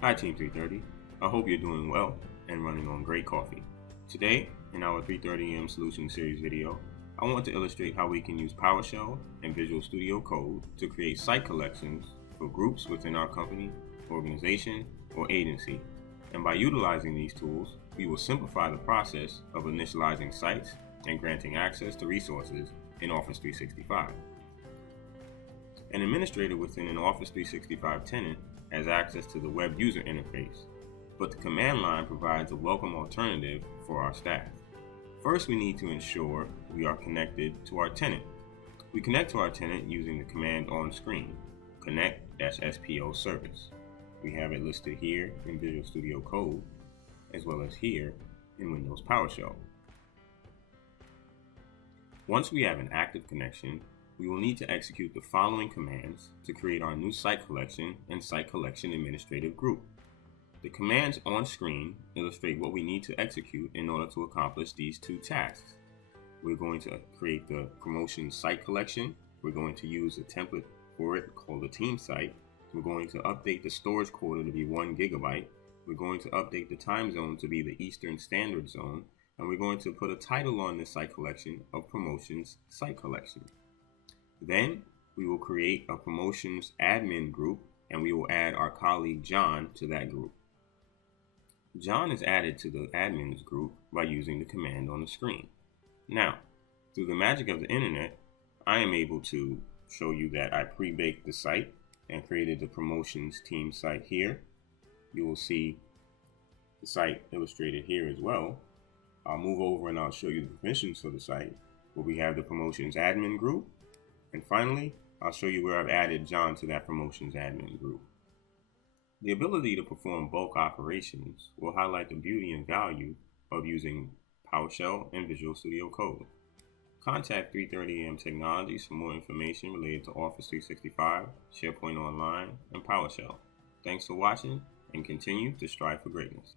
Hi Team 330, I hope you're doing well and running on great coffee. Today, in our 330M Solution Series video, I want to illustrate how we can use PowerShell and Visual Studio Code to create site collections for groups within our company, organization, or agency. And by utilizing these tools, we will simplify the process of initializing sites and granting access to resources in Office 365. An administrator within an Office 365 tenant has access to the web user interface, but the command line provides a welcome alternative for our staff. First, we need to ensure we are connected to our tenant. We connect to our tenant using the command on screen, connect-spo service. We have it listed here in Visual Studio Code, as well as here in Windows PowerShell. Once we have an active connection, we will need to execute the following commands to create our new site collection and site collection administrative group. The commands on screen illustrate what we need to execute in order to accomplish these two tasks. We're going to create the promotion site collection. We're going to use a template for it called a team site. We're going to update the storage quota to be 1 GB. We're going to update the time zone to be the Eastern Standard Zone. And we're going to put a title on this site collection of promotions site collection. Then we will create a promotions admin group, and we will add our colleague John to that group. John is added to the admins group by using the command on the screen. Now, through the magic of the internet, I am able to show you that I pre-baked the site and created the promotions team site here. You will see the site illustrated here as well. I'll move over and I'll show you the permissions for the site, where we have the promotions admin group. And finally, I'll show you where I've added John to that promotions admin group. The ability to perform bulk operations will highlight the beauty and value of using PowerShell and Visual Studio Code. Contact 330M Technologies for more information related to Office 365, SharePoint Online, and PowerShell. Thanks for watching, and continue to strive for greatness.